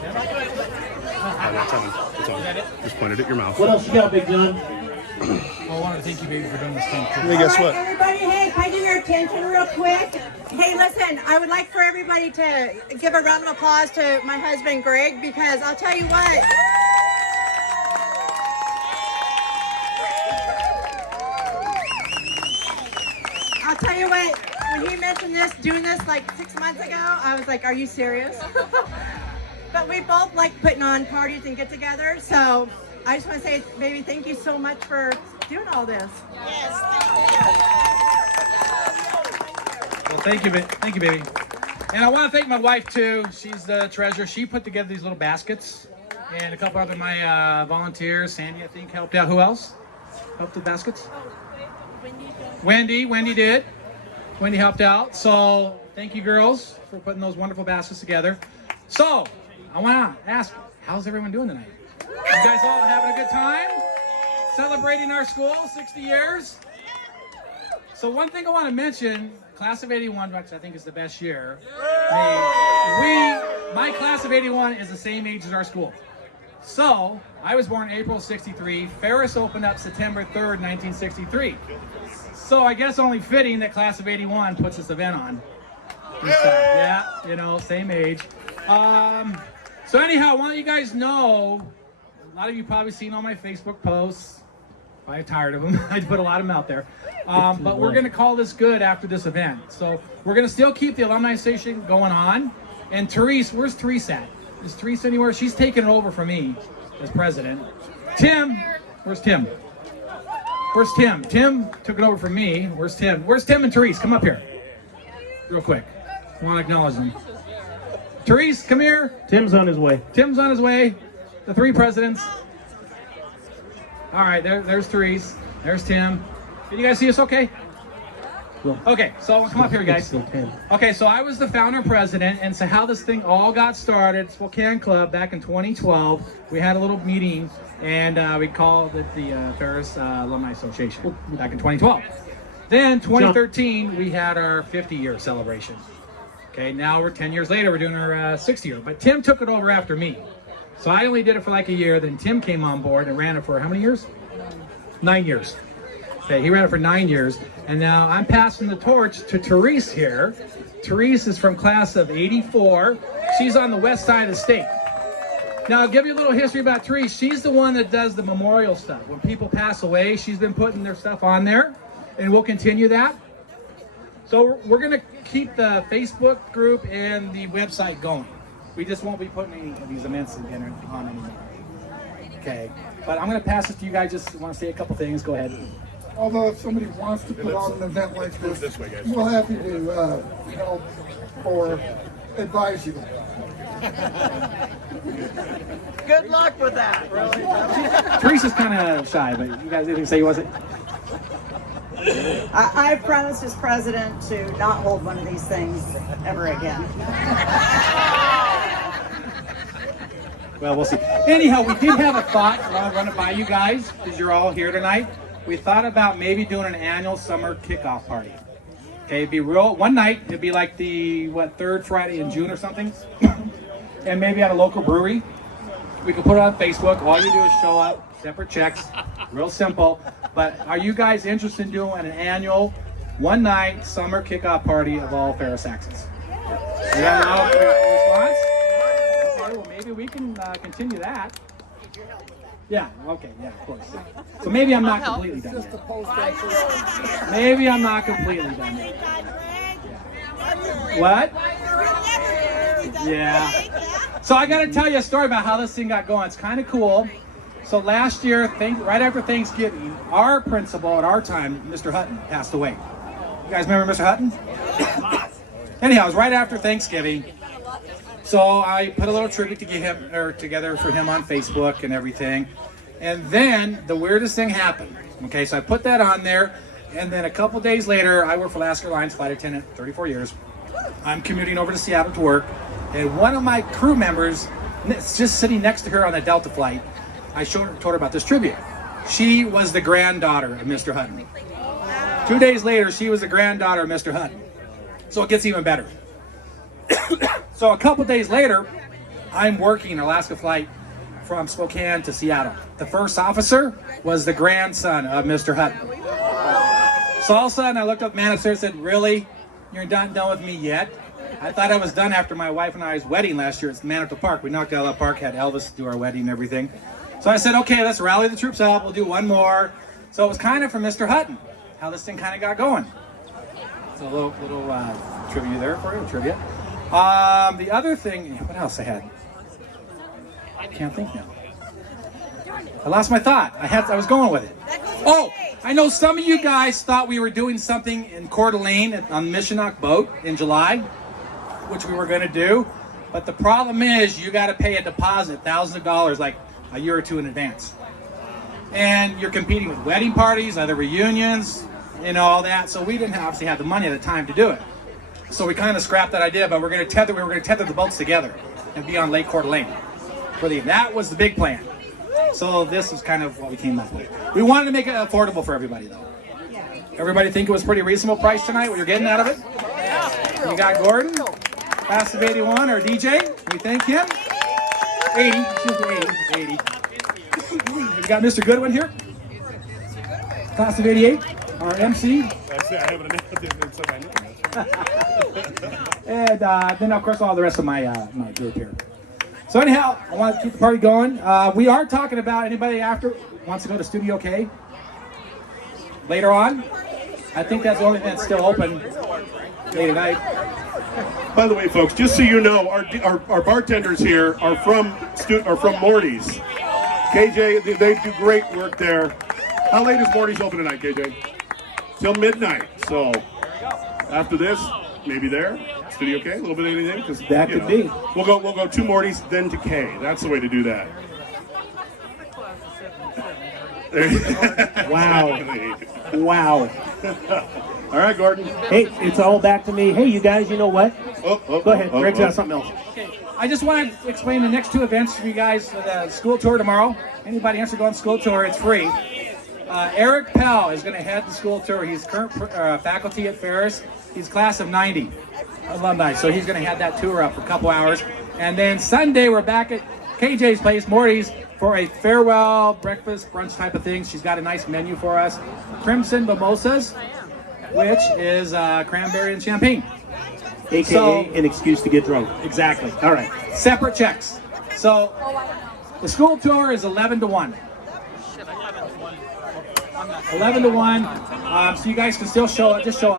That's on. Just point it at your mouth. What else you got, Big John? I want to thank you, baby, for doing this thing. Hey, guess what? Everybody, hey, can I do your attention real quick? Hey, listen, I would like for everybody to give a round of applause to my husband, Greg, because I'll tell you what. I'll tell you what, when he mentioned this, doing this like 6 months ago, I was like, are you serious? But we both like putting on parties and get-togethers, so I just want to say, baby, thank you so much for doing all this. Well, thank you, baby. And I want to thank my wife too. She's the treasurer. She put together these little baskets, and a couple other my volunteers. Sandy, I think, helped out. Who else helped with baskets? Wendy did. Wendy helped out. So thank you, girls, for putting those wonderful baskets together. So I want to ask, how's everyone doing tonight? You guys all having a good time? Celebrating our school, 60 years? So one thing I want to mention, class of 81, which I think is the best year. My class of 81 is the same age as our school. So I was born April 63. Ferris opened up September 3rd, 1963. So I guess only fitting that class of 81 puts this event on. Yeah, you know, same age. So anyhow, I want you guys know, a lot of you probably seen all my Facebook posts. I'm tired of them. I put a lot of them out there. But we're going to call this good after this event. So we're going to still keep the alumni station going on. And Therese, where's Therese at? Is Therese anywhere? She's taking it over from me as president. Tim, where's Tim? Where's Tim? Tim took it over from me. Where's Tim? Where's Tim and Therese? Come up here. Real quick. I want to acknowledge them. Therese, come here. Tim's on his way. Tim's on his way. The three presidents. All right, there's Therese. There's Tim. Can you guys see us okay? Cool. Okay, so come up here, guys. Okay, so I was the founder president, and so how this thing all got started, Spokane Club, back in 2012, we had a little meeting, and we called it the Ferris Alumni Association back in 2012. Then 2013, we had our 50-year celebration. Okay, now we're 10 years later, we're doing our 60th year, but Tim took it over after me. So I only did it for like a year, then Tim came on board and ran it for how many years? 9 years. Okay, he ran it for 9 years, and now I'm passing the torch to Therese here. Therese is from class of 84. She's on the west side of the state. Now, I'll give you a little history about Therese. She's the one that does the memorial stuff. When people pass away, she's been putting their stuff on there, and we'll continue that. So we're going to keep the Facebook group and the website going. We just won't be putting any of these events on anymore. Okay, but I'm going to pass it to you guys. Just want to say a couple things. Go ahead. Although if somebody wants to put on an event like this, we're happy to help or advise you. Good luck with that, really. Teresa's kind of shy, but you guys didn't say you wasn't. I promised as president to not hold one of these things ever again. Well, we'll see. Anyhow, we did have a thought. I'll run it by you guys because you're all here tonight. We thought about maybe doing an annual summer kickoff party. Okay, it'd be real one night. It'd be like the third Friday in June or something, and maybe at a local brewery. We could put it on Facebook. All you do is show up, separate checks, real simple. But are you guys interested in doing an annual one-night summer kickoff party of all Ferris Axis? You got a response? Okay, well maybe we can continue that. Yeah, okay, yeah, of course. So maybe I'm not completely done yet. Maybe I'm not completely done yet. Yeah. What? Yeah. So I got to tell you a story about how this thing got going. It's kind of cool. So last year, right after Thanksgiving, our principal at our time, Mr. Hutton, passed away. You guys remember Mr. Hutton? Anyhow, it was right after Thanksgiving. So I put a little tribute to give him, together for him on Facebook and everything. And then the weirdest thing happened. Okay, so I put that on there. And then a couple days later, I work for Alaska Airlines, flight attendant, 34 years. I'm commuting over to Seattle to work. And one of my crew members, just sitting next to her on a Delta flight, I told her about this tribute. She was the granddaughter of Mr. Hutton. 2 days later, she was the granddaughter of Mr. Hutton. So it gets even better. So a couple days later, I'm working an Alaska flight from Spokane to Seattle. The first officer was the grandson of Mr. Hutton. So all of a sudden I looked up man upstairs and said, really? You're not done with me yet? I thought I was done after my wife and I's wedding last year at Manitou Park. We knocked out that park, had Elvis do our wedding and everything. So I said, okay, let's rally the troops up. We'll do one more. So it was kind of from Mr. Hutton, how this thing kind of got going. So a little trivia there for you, trivia. The other thing, what else I had? I can't think now. I lost my thought. I was going with it. Oh, I know some of you guys thought we were doing something in Coeur d'Alene on the Missionok boat in July, which we were going to do. But the problem is you got to pay a deposit, thousands of dollars, like a year or two in advance. And you're competing with wedding parties, other reunions, all that. So we didn't obviously have the money at the time to do it. So we kind of scrapped that idea, but we were going to tether the boats together and be on Lake Coeur d'Alene. That was the big plan. So this was kind of what we came up with. We wanted to make it affordable for everybody, though. Everybody think it was pretty reasonable price tonight, what you're getting out of it? You got Gordon, Class of 81, our DJ. We thank him. 80, excuse me, 80. We got Mr. Goodwin here. Class of 88, our MC. And then, of course, all the rest of my group here. So anyhow, I want to keep the party going. We are talking about anybody after wants to go to Studio K later on. I think that's the only thing that's still open late at night. By the way, folks, just so you know, our bartenders here are from Morty's. KJ, they do great work there. How late is Morty's open tonight, KJ? Till midnight. So after this, maybe there. Studio K, a little bit of anything, because that could be. We'll go to Morty's, then to K. That's the way to do that. Wow. All right, Gordon. Hey, it's all back to me. Hey, you guys, you know what? Go ahead. Greg's got something else. Okay. I just want to explain the next two events for you guys for the school tour tomorrow. Anybody wants to go on school tour, it's free. Eric Pell is going to head the school tour. He's current faculty at Ferris. He's class of 90 alumni, so he's going to head that tour up for a couple hours. And then Sunday, we're back at KJ's place, Morty's, for a farewell breakfast, brunch type of thing. She's got a nice menu for us. Crimson Mimosas, which is cranberry and champagne. AKA an excuse to get drunk. Exactly. All right. Separate checks. So the school tour is 11 to 1. 11 to 1. So you guys can still show up. Just show up.